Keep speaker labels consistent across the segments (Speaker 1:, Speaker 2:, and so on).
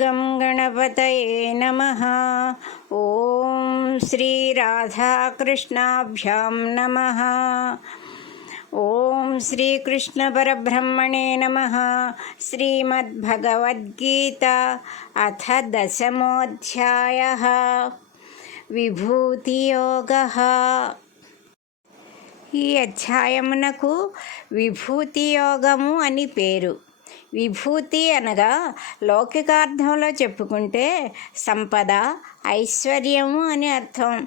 Speaker 1: गं गणपतये नमः। ॐ श्रीराधाकृष्णाभ्यां नमः। ॐ श्रीकृष्णपरब्रह्मणे नमः। श्रीमद्भगवद्गीता अथ दशमोऽध्यायः। विभूतियोगः। ఈ అధ్యాయమునకు విభూతి యోగము అని పేరు. విభూతి అనగా లౌకికార్థంలో చెప్పుకుంటే సంపద ఐశ్వర్యము అని అర్థం.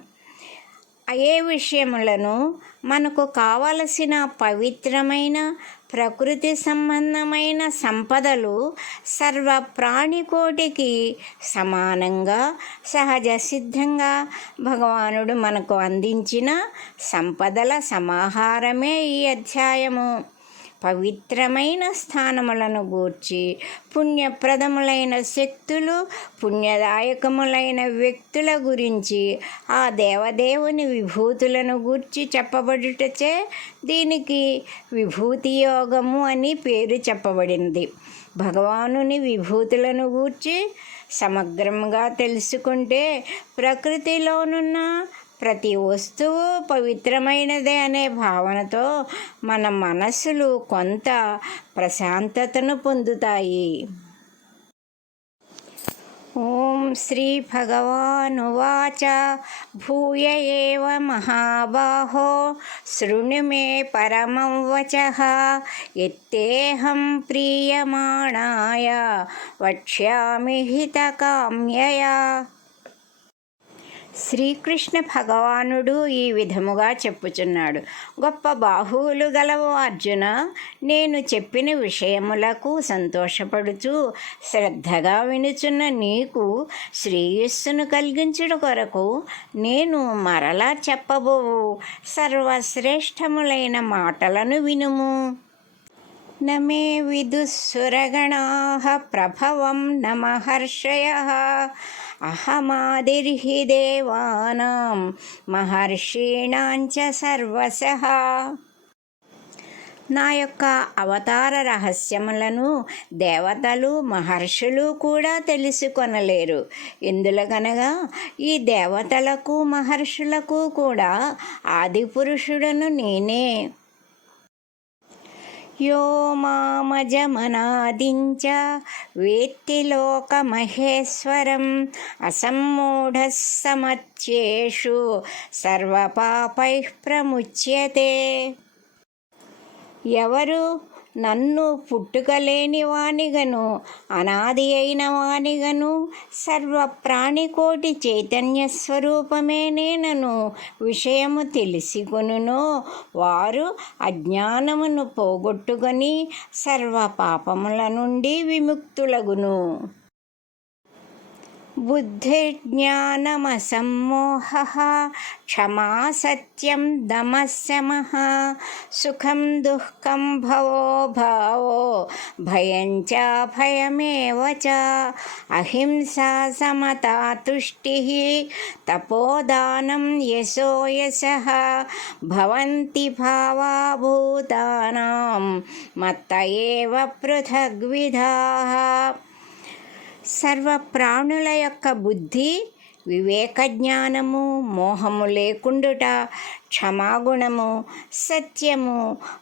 Speaker 1: ఏ విషయములను మనకు కావలసిన పవిత్రమైన ప్రకృతి సంబంధమైన సంపదలు సర్వ ప్రాణికోటికి సమానంగా సహజ సిద్ధంగా భగవానుడు మనకు అందించిన సంపదల సమాహారమే ఈ అధ్యాయము. పవిత్రమైన స్థానములను గూర్చి పుణ్యప్రదములైన శక్తులు పుణ్యదాయకములైన వ్యక్తుల గురించి ఆ దేవదేవుని విభూతులను గూర్చి చెప్పబడుటచే దీనికి విభూతి యోగము అని పేరు చెప్పబడింది. భగవానుని విభూతులను గూర్చి సమగ్రంగా తెలుసుకుంటే ప్రకృతిలోనున్న ప్రతి వస్తువు పవిత్రమైనదే అనే భావనతో మన మనస్సులు కొంత ప్రశాంతతను పొందుతాయి. ఓం శ్రీ భగవానువాచ. భూయ ఏవ మహాబాహో. శృణు మే పరమం వచ. ఎత్తేహం ప్రీయమాణాయ. వక్ష్యామి హితకామ్యయా. శ్రీకృష్ణ భగవానుడు ఈ విధముగా చెప్పుచున్నాడు. గొప్ప బాహువులు గలవు అర్జున నేను చెప్పిన విషయములకు సంతోషపడుచు శ్రద్ధగా వినుచున్న నీకు శ్రేయస్సును కలిగించుడు కొరకు నేను మరలా చెప్పబోవు. సర్వశ్రేష్టములైన మాటలను వినుము. నమే విదుస్సురగణా ప్రభవం నమహర్షయ అహమాదిర్హి దేవానాం మహర్షీణాంచ సర్వశ నా యొక్క అవతార రహస్యములను దేవతలు మహర్షులు కూడా తెలుసుకొనలేరు. ఎందులగనగా ఈ దేవతలకు మహర్షులకు కూడా ఆది పురుషుడను నేనే. यो मामजमनादिञ्च वेत्ति लोकमहेश्वरम् असम्मूढः समत्येषु सर्वपापैः प्रमुच्यते ఎవరు నన్ను పుట్టుకలేని వానిగను అనాది అయిన వానిగను సర్వ ప్రాణికోటి చైతన్య స్వరూపమే నేనను విషయము తెలిసికొనునో. వారు అజ్ఞానమును పోగొట్టుకొని సర్వ పాపముల నుండి విముక్తులగును. बुद्धिर्ज्ञानमसम्मोहः क्षमा सत्यं दमः शमः सुखं दुःखं भवो भावो, भयं च भयमेव च, अहिंसा समता तुष्टिः, तपोदानं यशो यशः, भवन्ति भावा भूतानां मत्त एव पृथग्विधाः। సర్వ ప్రాణుల యొక్క బుద్ధి వివేక జ్ఞానము మోహము లేకుండుట క్షమాగుణము సత్యము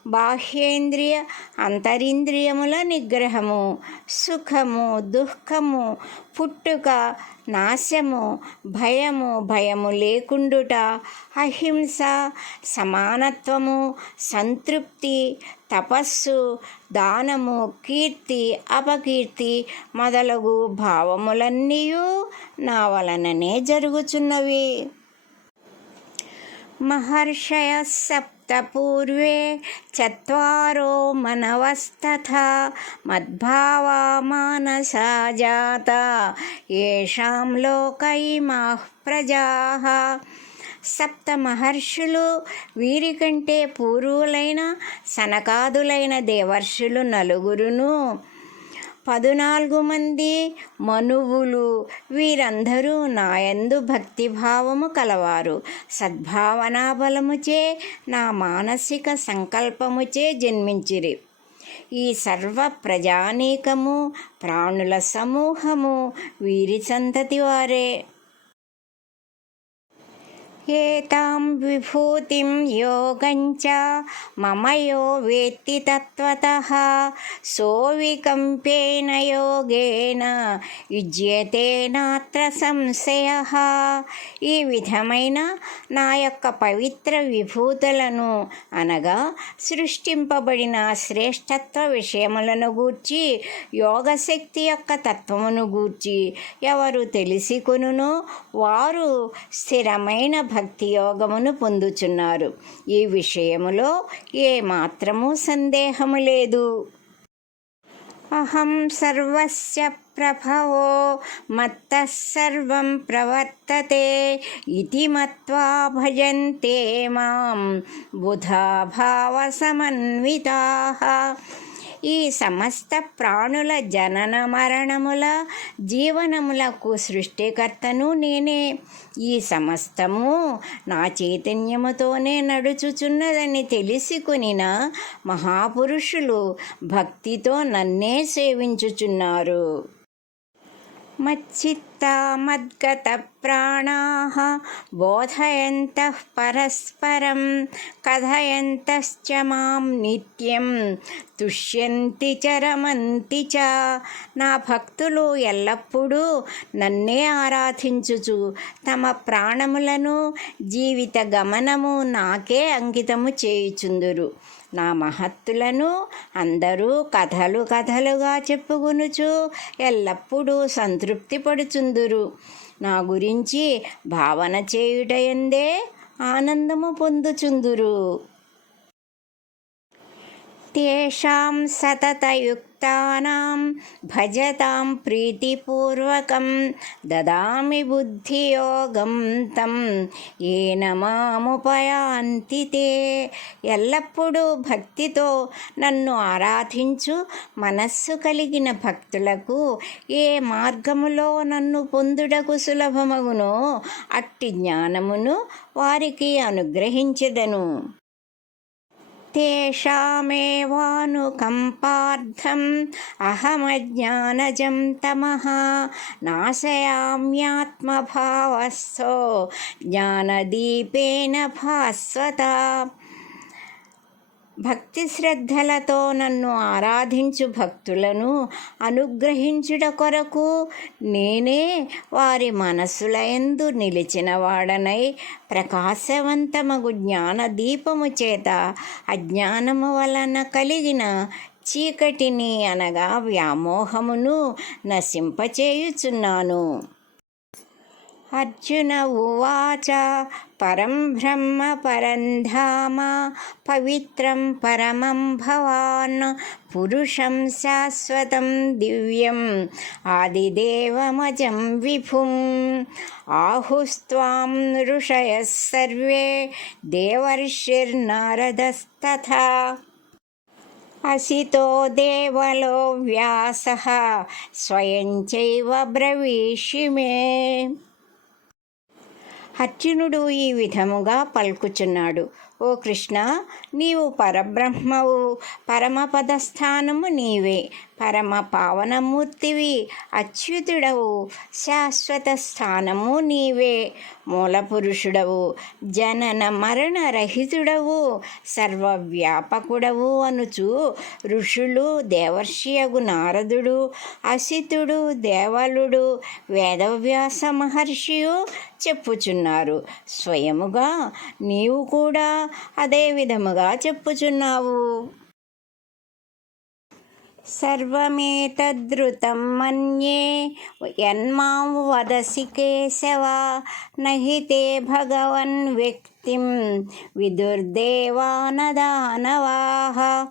Speaker 1: బాహ్యేంద్రియ అంతరింద్రియముల నిగ్రహము సుఖము దుఃఖము పుట్టుక నాశము భయము భయము లేకుండుట అహింస సమానత్వము సంతృప్తి తపస్సు దానము కీర్తి అపకీర్తి మొదలగు భావములన్నీ నా వలననే జరుగుచున్నవి. మహర్షయ సప్తపూర్వే చత్వారో మనవస్తథ మద్భావా మానసా జాత. ఏషాం లోకైమాః ప్రజా. సప్త మహర్షులు వీరికంటే పూర్వులైన సనకాదులైన దేవర్షులు నలుగురును. పదునాలుగు మంది మనువులు వీరందరూ నాయందు భక్తిభావము కలవారు. సద్భావనా బలముచే నా మానసిక సంకల్పముచే జన్మించిరి. ఈ సర్వ ప్రజానీకము ప్రాణుల సమూహము వీరి సంతతి వారే. ఏతాం విభూతిం యోగంచ మమయో వేత్తి తత్వత సోవికంపేన యోగేన యుజ్యతేనాత్ర సంశయ ఈ విధమైన నా యొక్క పవిత్ర విభూతులను అనగా సృష్టింపబడిన శ్రేష్టత్వ విషయములను గూర్చి యోగశక్తి యొక్క తత్వమును గూర్చి ఎవరు తెలిసి కొనునో వారు స్థిరమైన భక్తి యోగమును పొందుచున్నారు. ఈ విషయములో ఏమాత్రము సందేహము లేదు. అహం సర్వస్య ప్రభవో మత్తः సర్వం ప్రవర్తతే ఇతి మత్వా భజంతే మాం బుధా సమన్వితా. ఈ సమస్త ప్రాణుల జనన మరణముల జీవనములకు సృష్టికర్తను నేనే. ఈ సమస్తము నా చైతన్యముతోనే నడుచుచున్నదని తెలుసుకునిన మహాపురుషులు భక్తితో నన్నే సేవించుచున్నారు. మచ్చిత్తా మద్గత ప్రాణాः బోధయంతః పరస్పరం కథయంతశ్చ మాం నిత్యం తుష్యంతి చ రమంతి చ నా భక్తులు ఎల్లప్పుడూ నన్నే ఆరాధించుచు తమ ప్రాణములను జీవిత గమనము నాకే అంకితము చేయుచుందురు. నా మహత్తులను అందరూ కథలు కథలుగా చెప్పుకొనుచు ఎల్లప్పుడూ సంతృప్తి పడుచుందురు. నా గురించి భావన చేయుటయందే ఆనందము పొందుచుందురు. తేషాం భక్తానాం భజతాం ప్రీతిపూర్వకం దదామి బుద్ధియోగం తం. ఏన మాముపయాంతి తే. ఎల్లప్పుడూ భక్తితో నన్ను ఆరాధించు మనస్సు కలిగిన భక్తులకు ఏ మార్గములో నన్ను పొందుటకు సులభమగునో అట్టి జ్ఞానమును వారికి అనుగ్రహించెదను. తేషామేవానుకంపార్థం అహమజ్ఞానజం తమః నాశయామ్యాత్మభావస్థో జ్ఞానదీపేన భాస్వత భక్తి శ్రద్ధలతో నన్ను ఆరాధించు భక్తులను అనుగ్రహించుట కొరకు నేనే వారి మనస్సులయందు నిలిచినవాడనై ప్రకాశవంతమగు జ్ఞాన దీపము చేత అజ్ఞానము వలన కలిగిన చీకటిని అనగా వ్యామోహమును నశింపచేయుచున్నాను. అర్జున ఉవాచ పరం బ్రహ్మ పరం ధామ పవిత్రం పరమం భవాన్ పురుషం శాశ్వతం దివ్యం ఆదిదేవమజం విభుం ఆహుస్వాం నృషయ సర్వే దేవర్షిర్నారదస్తథా. అసితో దేవలో వ్యాస స్వయం చైవ బ్రవీషి మే. అర్జునుడు ఈ విధముగా పలుకుచున్నాడు. ఓ కృష్ణ నీవు పరబ్రహ్మవు పరమపదస్థానము నీవే. పరమ పావనమూర్తివి అచ్యుతుడవు శాశ్వత స్థానము నీవే. మూలపురుషుడవు జనన మరణ రహితుడవు సర్వవ్యాపకుడవు అనుచు ఋషులు దేవర్షియగు నారదుడు అసితుడు దేవలుడు వేదవ్యాస మహర్షియు చెప్పుచున్నారు. స్వయముగా నీవు కూడా అదే విధముగా చెప్పుచున్నావు. సర్వమేతద్రుతం మన్యే యన్మాం వదసి కేశవ నహితే భగవన్ వ్యక్తిం విదుర్దేవానదానవాహ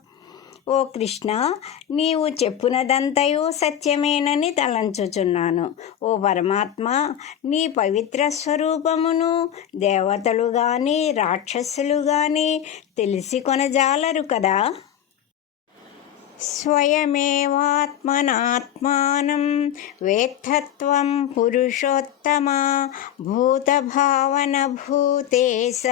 Speaker 1: ఓ కృష్ణ నీవు చెప్పునదంతయు సత్యమేనని తలంచుచున్నాను. ఓ పరమాత్మ నీ పవిత్ర స్వరూపమును దేవతలు గాని రాక్షసులు గాని తెలిసి కొనజాలరు కదా? స్వయమేవాత్మనాత్మానం వేత్తత్వం పురుషోత్తమ భూతభావన భూతేశ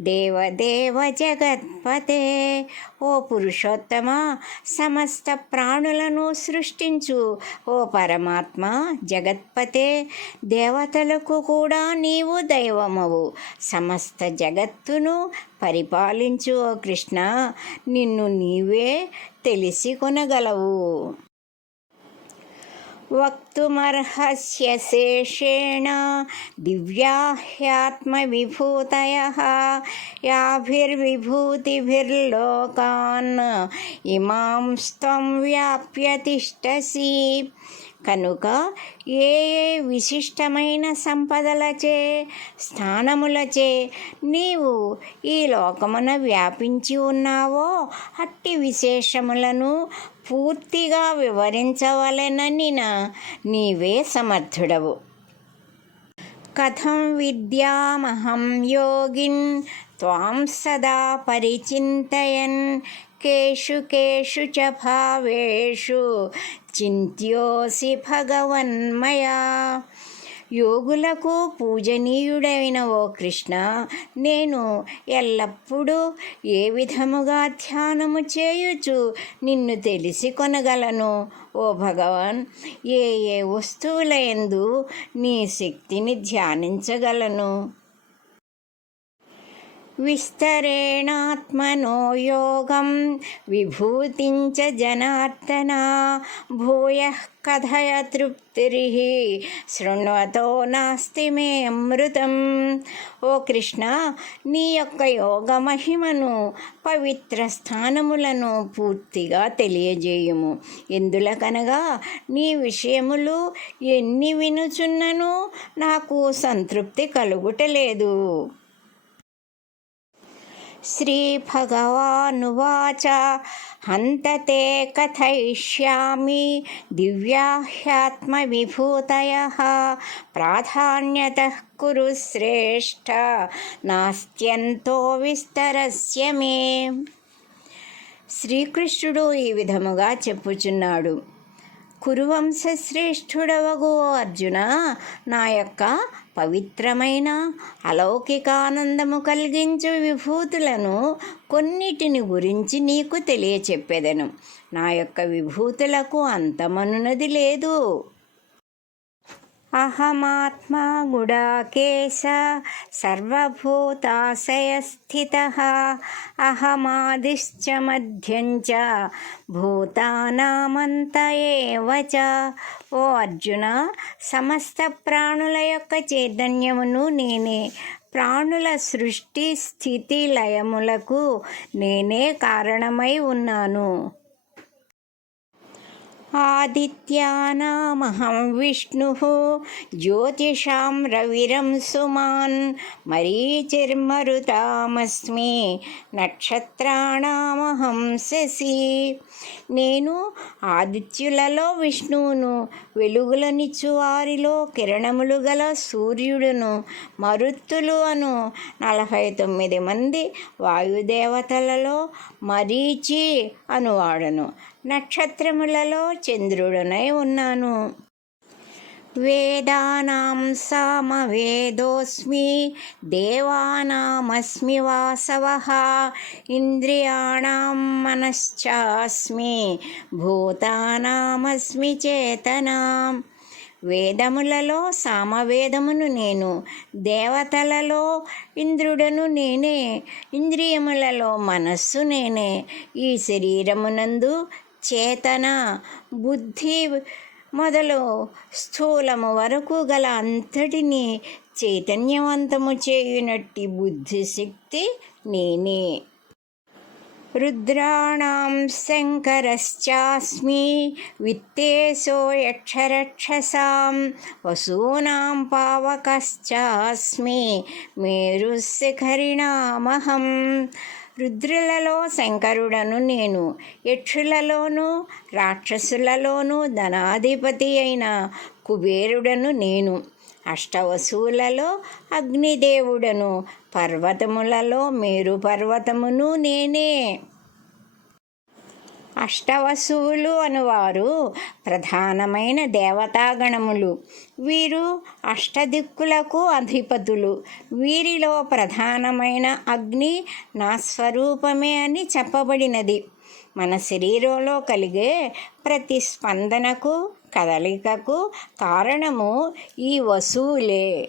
Speaker 1: దేవదేవ జగత్పతే. ఓ పురుషోత్తమ సమస్త ప్రాణులను సృష్టించు. ఓ పరమాత్మ జగత్పతే దేవతలకు కూడా నీవు దైవమవు. సమస్త జగత్తును పరిపాలించు ఓ కృష్ణ. నిన్ను నీవే తెలిసి కొనగలవు. వక్తుమర్హస్య శేషేణ దివ్యాహ్యాత్మవిభూతయः యాభిర్విభూతిభిర్లోకాన్ ఇమాం స్త్వం వ్యాప్య తిష్టసి కనుక ఏ ఏ విశిష్టమైన సంపదలచే స్థానములచే నీవు ఈ లోకమున వ్యాపించి ఉన్నావో అట్టి విశేషములను పూర్తిగా వివరించవలెనని నీవే సమర్థుడవు. కథం విద్యామహం యోగిన్ త్వాం సదా పరిచింతయన్. కేషు కేషు చ భావేషు చింత్యోసి భగవన్మయా. యోగులకు పూజనీయుడైన ఓ కృష్ణ నేను ఎల్లప్పుడూ ఏ విధముగా ధ్యానము చేయుచు నిన్ను తెలిసి కొనగలను ఓ భగవాన్ ఏ ఏ వస్తువుల యందు నీ శక్తిని ధ్యానించగలను. విస్తరేణాత్మనో యోగం విభూతించ జనార్దన భూయ కథయ తృప్తిరిః. శృణ్వతో నాస్తి మే అమృతం. ఓ కృష్ణ నీ యొక్క యోగ మహిమను పవిత్ర స్థానములను పూర్తిగా తెలియజేయుము. ఎందులకనగా నీ విషయములు ఎన్ని వినుచున్నను నాకు సంతృప్తి కలుగుటలేదు. श्रीभगवानुवाच हन्तते कथयिष्यामि दिव्याह्यात्मविभूतयः प्राधान्यतः कुरु श्रेष्ठ నాస్త్యంతో విస్తరస్య మే శ్రీకృష్ణుడు ఈ విధముగా చెప్పుచున్నాడు కురువంశశ్రేష్ఠుడవగు అర్జున నా యొక్క పవిత్రమైన అలౌకికానందము కలిగించు విభూతులను కొన్నిటిని గురించి నీకు తెలియచెప్పెదను. నా యొక్క విభూతులకు అంతమనున్నది లేదు. అహమాత్మా గుడాకేశ సర్వభూతాశయస్థితः అహమాదిశ్చ మధ్యం చ భూతానామంత ఏవచ ఓ అర్జున సమస్త ప్రాణుల యొక్క చైతన్యమును నేనే ప్రాణుల సృష్టి స్థితి లయములకు నేనే కారణమై ఉన్నాను. ఆదిత్యానామహం విష్ణు జ్యోతిషాం రవిరం సుమాన్ మరీచిర్మరుతామస్మి నక్షత్రాణామహం శశి. నేను ఆదిత్యులలో విష్ణువును వెలుగులనిచ్చు వారిలో కిరణములు గల సూర్యుడును మరుత్తులు అను నలభై తొమ్మిది మంది వాయుదేవతలలో మరీచి అనువాడను. నక్షత్రములలో చంద్రుడనై ఉన్నాను. వేదానాం సామవేదోస్మి దేవానామస్మి వాసవ ఇంద్రియాణం మనశ్చాస్మి భూతానామస్మి చేతనాం. వేదములలో సామవేదమును నేను దేవతలలో ఇంద్రుడను నేనే ఇంద్రియములలో మనస్సు నేనే. ఈ శరీరమునందు చేతన బుద్ధి మొదలు స్థూలము వరకు గల అంతటిని చైతన్యవంతము చేయునట్టి బుద్ధిశక్తి నేనే. రుద్రాణం శంకరశ్చాస్మి విత్తేశో యక్షరక్షసాం వసూనాం పావకశ్చాస్మి మేరుశిఖరిణామహం రుద్రులలో శంకరుడను నేను యక్షులలోనూ రాక్షసులలోను ధనాధిపతి అయిన కుబేరుడను నేను అష్టవసువులలో అగ్నిదేవుడను పర్వతములలో మేరు పర్వతమును నేనే. అష్టవసువులు అనువారు ప్రధానమైన దేవతాగణములు. వీరు అష్టదిక్కులకు అధిపతులు. వీరిలో ప్రధానమైన అగ్ని నా స్వరూపమే అని చెప్పబడినది. మన శరీరంలో కలిగే ప్రతి స్పందనకు కదలికకు కారణము ఈ వసువులే.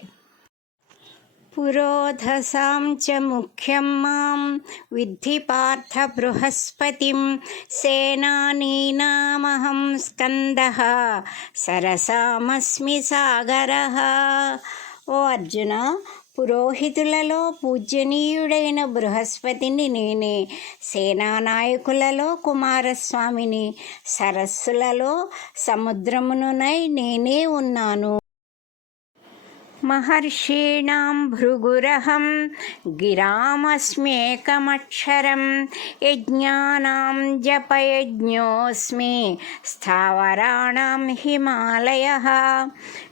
Speaker 1: పురోధసాం చ ముఖ్యం మాం విద్ధి పార్థ బృహస్పతిం సేనానీనామహం స్కంద సరసామస్మి సాగర ఓ అర్జున పురోహితులలో పూజ్యనీయుడైన బృహస్పతిని నేనే సేనానాయకులలో కుమారస్వామిని సరస్సులలో సముద్రమునునై నేనే ఉన్నాను। మహర్షీణాం భృగురహం గిరామస్మ్యేకమక్షరం యజ్ఞానాం జపయజ్ఞోస్మి స్థావరాణం హిమాలయ.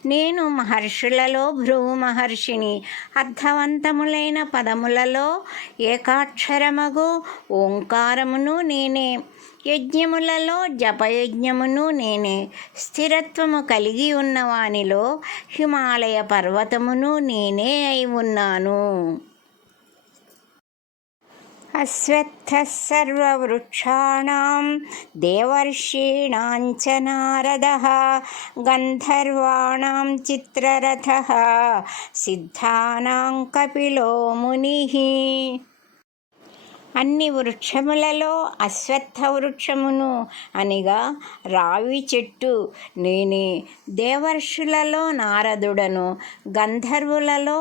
Speaker 1: నేను మహర్షులలో భృగు మహర్షిని అర్థవంతములైన పదములలో ఏకాక్షరమగు ఓంకారమును నేనే యజ్ఞములలో జపయజ్ఞమును నేనే. స్థిరత్వము కలిగి ఉన్నవానిలో హిమాలయ పర్వతమును నేనే అయి ఉన్నాను. అశ్వత్థ సర్వవృక్షాణం దేవర్షీణాంచ నారద గంధర్వాణం చిత్రరథ సిద్ధానాం కపిలో ముని. అన్ని వృక్షములలో అశ్వత్థ వృక్షమును అనిగా రావి చెట్టు నేనే దేవర్షులలో నారదుడను గంధర్వులలో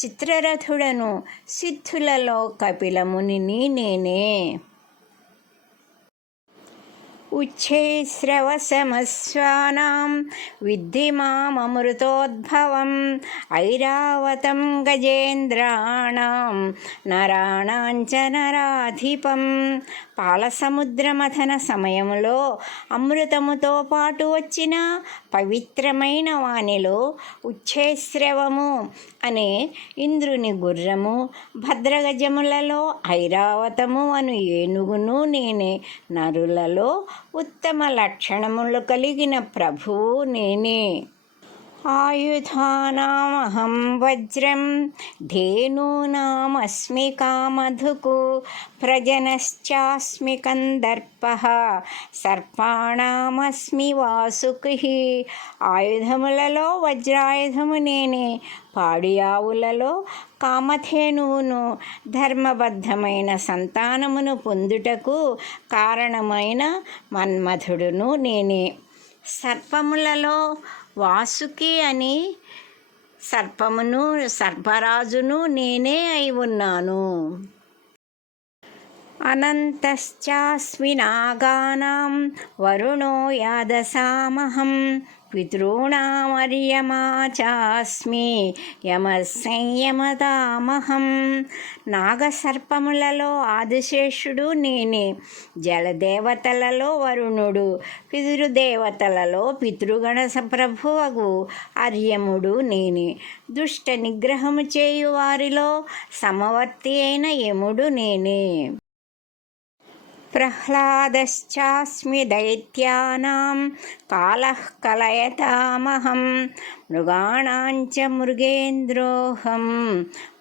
Speaker 1: చిత్రరథుడను సిద్ధులలో కపిలమునిని నేనే. ఉచ్ఛైశ్రవసమస్వానాం విద్ధి మామృతోద్భవం ఐరావతం గజేంద్రాణం నరాణాంచ నరాధిపం పాలసముద్రమథన సమయంలో అమృతముతో పాటు వచ్చిన పవిత్రమైన వాణిలో ఉచ్ఛేశ్రవము అనే ఇంద్రుని గుర్రము భద్రగజములలో ఐరావతము అను ఏనుగును నేనే నరులలో ఉత్తమ లక్షణములు కలిగిన ప్రభువు నేనే. ఆయుధానామహం వజ్రం. ధేనూనామస్మి కామధుకు ప్రజనశ్చాస్మి కందర్ప. సర్పాణామస్మి వాసుకి. ఆయుధములలో వజ్రాయుధము నేనే. పాడియావులలో కామధేనువును. ధర్మబద్ధమైన సంతానమును పొందుటకు కారణమైన మన్మధుడును నేనే. సర్పములలో వాసుకి అని సర్పమును సర్పరాజును నేనే అయి ఉన్నాను. అనంతశ్చాస్వినాగానాం వరుణో యాదసామహం పితॄణామర్యమా చాస్మి యమ సంయమతామహం నాగసర్పములలో ఆదిశేషుడు నేనే జలదేవతలలో వరుణుడు పితృదేవతలలో పితృగణ ప్రభువగు అర్యముడు నేనే. దుష్ట నిగ్రహము చేయు వారిలో సమవర్తి అయిన యముడు నేనే. प्रह्लादश्चास्मि दैत्यानां कालः कलयतामहं मृगाणां च मृगेन्द्रोऽहं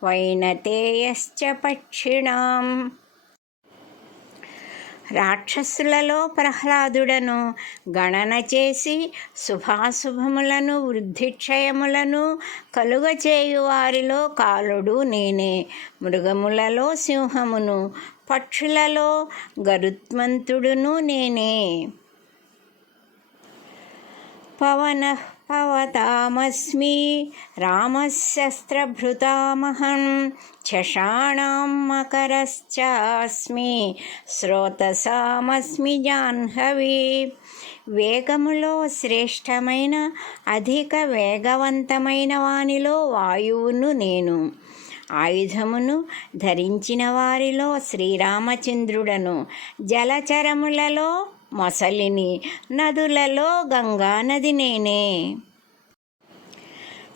Speaker 1: वैनतेयश्च पक्षिणाम्। రాక్షసులలో ప్రహ్లాదుడను గణన చేసి శుభాశుభములను వృద్ధిక్షయములను కలుగచేయు వారిలో కాలుడు నేనే. మృగములలో సింహమును పక్షులలో గరుత్మంతుడును నేనే. పవన అవతామస్మి రామశస్త్రభృతామహం చషాణాం మకరశ్చాస్మి శ్రోతసామస్మి జాహ్నవి వేగములో శ్రేష్టమైన అధిక వేగవంతమైన వానిలో వాయువును నేను। ఆయుధమును ధరించిన వారిలో శ్రీరామచంద్రుడను। జలచరములలో మొసలిని నదులలో గంగా నది నేనే.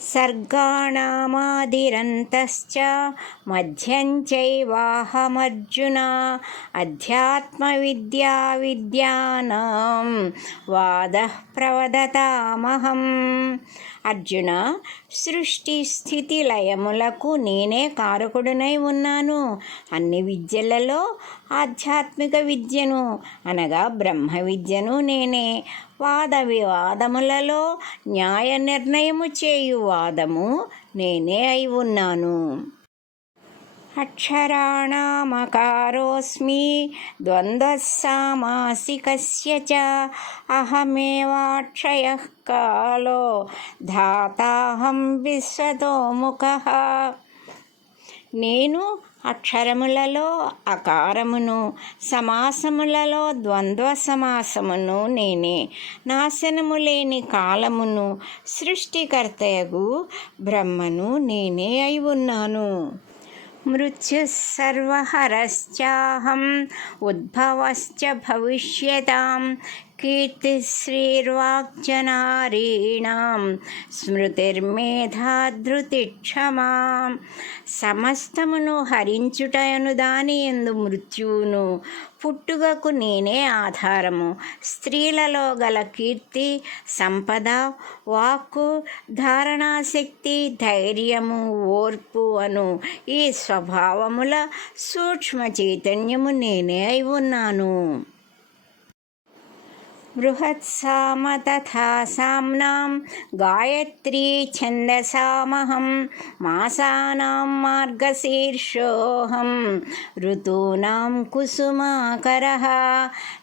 Speaker 1: सर्गाणामादिरन्तश्च मध्यं चैवाहमर्जुन अध्यात्मविद्या विद्यानां वादः प्रवदतामहम् అర్జున సృష్టి స్థితి లయములకు నేనే కారకుడునై ఉన్నాను అన్ని విద్యలలో ఆధ్యాత్మిక విద్యను అనగా బ్రహ్మ విద్యను నేనే వాద వివాదములలో న్యాయ నిర్ణయము చేయు వాదము నేనే అయి ఉన్నాను. అక్షరాణమకారోస్మి ద్వంద్వసామాసికస్య చ అహమేవాక్షయ కాలో ధాతాహం విశ్వతోముఖ. నేను అక్షరములలో అకారమును సమాసములలో ద్వంద్వ సమాసమును నేనే. నాశనము లేని కాలమును సృష్టికర్తయగు బ్రహ్మను నేనే అయి ఉన్నాను. మృత్యుసర్వహరశ్చాహం ఉద్భవశ్చ భవిష్యతాం కీర్తిశ్రీర్వాక్చనారీణాం స్మృతిర్మేధాధృతిక్షమా సమస్తమును హరించుటయను దాని ఎందు మృత్యువును పుట్టుకకు నేనే ఆధారము. స్త్రీలలో గల కీర్తి సంపద వాక్కు ధారణాశక్తి ధైర్యము ఓర్పు అను ఈ స్వభావముల సూక్ష్మ చైతన్యము నేనే అయి ఉన్నాను. బృహత్సామ తథా సామ్నాం గాయత్రీ ఛందసామహం మాసానాం మార్గశీర్షోహం ఋతూనాం కుసుమాకర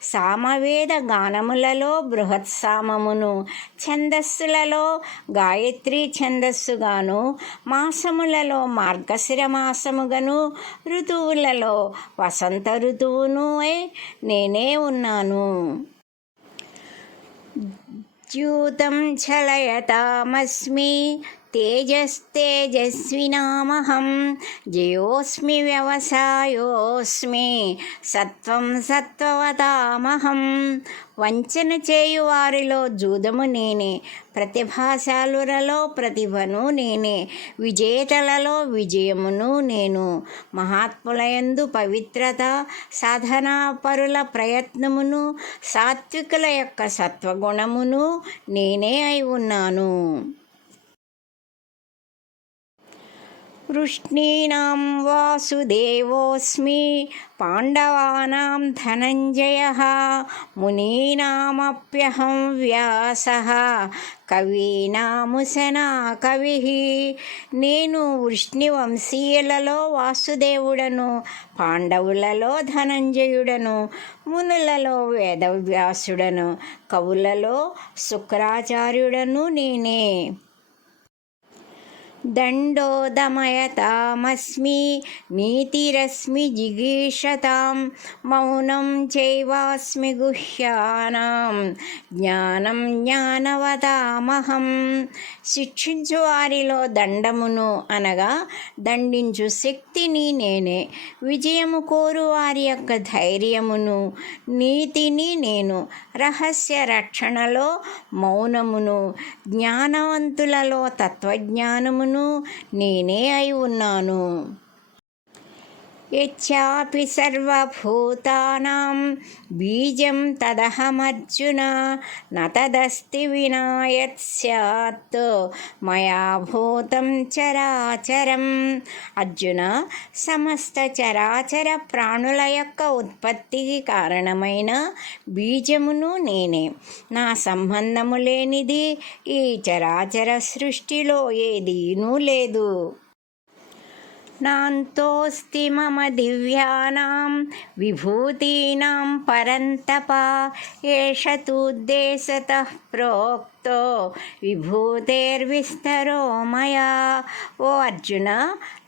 Speaker 1: సామవేద గానములలో బృహత్సామమును ఛందస్సులలో గాయత్రీ ఛందస్సుగాను మాసములలో మార్గశిర మాసముగను ఋతువులలో వసంత ఋతువును నేనే ఉన్నాను द्यूतं छलयतामस्मि తేజస్తేజస్వినామహం. జయోస్మి వ్యవసాయోస్మి సత్వం సత్వవతామహం. వంచన చేయువారిలో జూదము నేనే ప్రతిభాశాలురలో ప్రతిభను నేనే విజేతలలో విజయమును నేను. మహాత్ములయందు పవిత్రత సాధనాపరుల ప్రయత్నమును సాత్వికుల యొక్క సత్వగుణమును నేనే అయి ఉన్నాను. వృష్ణీనాం వాసుదేవోస్మి పాండవానాం ధనంజయ మునీనామప్యహం వ్యాస కవీనాముసనా కవి నేను వృష్ణివంశీయులలో వాసుదేవుడను పాండవులలో ధనంజయుడను మునులలో వేదవ్యాసుడను కవులలో శుక్రాచార్యుడను నేనే. దండోదమయతామస్మి నీతిరస్మి జిగీషతాం మౌనం చైవాస్మి గుహ్యానాం జ్ఞానం జ్ఞానవతామహం శిక్షించు వారిలో దండమును అనగా దండించు శక్తిని నేనే విజయము కోరు వారి యొక్క ధైర్యమును నీతిని నేను రహస్య రక్షణలో మౌనమును జ్ఞానవంతులలో తత్వజ్ఞానమును నేనే అయి ఉన్నాను. యచ్చాపి సర్వభూతానాం బీజం తదహమర్జున న వినాయత్ సత్ స్యాత్ మయా భూతం చరాచరం అర్జున సమస్త చరాచర ప్రాణుల యొక్క ఉత్పత్తికి కారణమైన బీజమును నేనే నా సంబంధము లేనిది ఈ చరాచర సృష్టిలో ఏదీనూ లేదు। స్వప్నాంతోస్తి మమ దివ్యానాం విభూతీనాం పరంతప ఏష తుద్దేశతః ప్రోక్తో విభూతేర్విస్తరో మయా. ఓ అర్జున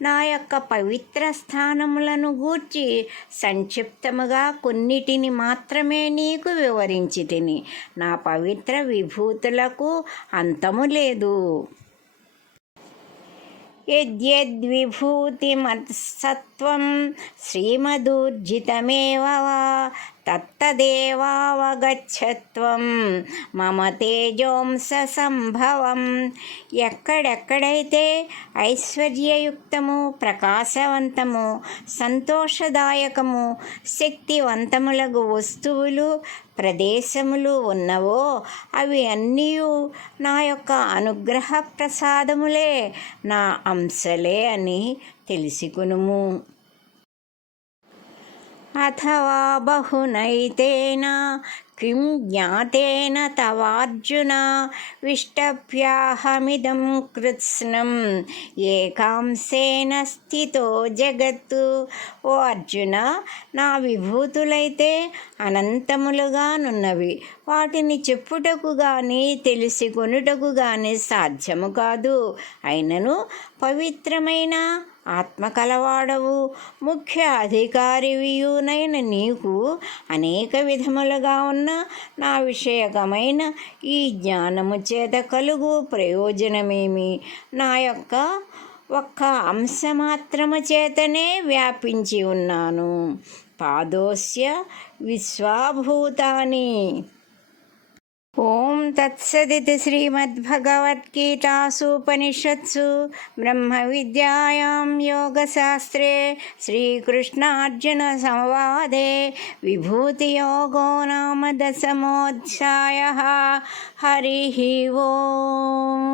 Speaker 1: నా యొక్క పవిత్ర స్థానములను గూర్చి సంక్షిప్తముగా కొన్నిటిని మాత్రమే నీకు వివరించి తిని నా పవిత్ర విభూతులకు అంతము లేదు. యద్యద్విభూతిమత్సత్వం శ్రీమదూర్జితమేవ వా తత్తదేవావగచ్చత్వం. మమ తేజోంస సంభవం ఎక్కడెక్కడైతే ఐశ్వర్యయుక్తము ప్రకాశవంతము సంతోషదాయకము శక్తివంతములగు వస్తువులు ప్రదేశములు ఉన్నవో అవి అన్నీ నా యొక్క అనుగ్రహ ప్రసాదములే నా అంశలే అని తెలుసుకునుము. అథవా బహునైతేన? కిం జ్ఞాతేన తవార్జున? విష్టప్యాహమిదం కృత్స్నం. ఏకాంశేన స్థితో జగత్తు. ఓ అర్జున నా విభూతులైతే అనంతములుగానున్నవి. వాటిని చెప్పుటకు గాని తెలిసి కొనుటకు గాని సాధ్యము కాదు. అయినను పవిత్రమైన ఆత్మకలవాడవు ముఖ్య అధికారివియునైన నీకు అనేక విధములుగా ఉన్న నా విషయకమైన ఈ జ్ఞానము చేత కలుగు ప్రయోజనమేమి? నా యొక్క ఒక్క అంశ మాత్రము చేతనే వ్యాపించి ఉన్నాను. పాదోస్య విశ్వాభూతాని. ఓం తత్సదితి శ్రీమద్భగవద్గీతాసూపనిషత్సు బ్రహ్మ విద్యాయాం యోగశాస్త్రే శ్రీకృష్ణార్జున సంవాదే విభూతియోగో నామ దశమోధ్యాయ హరి ఓం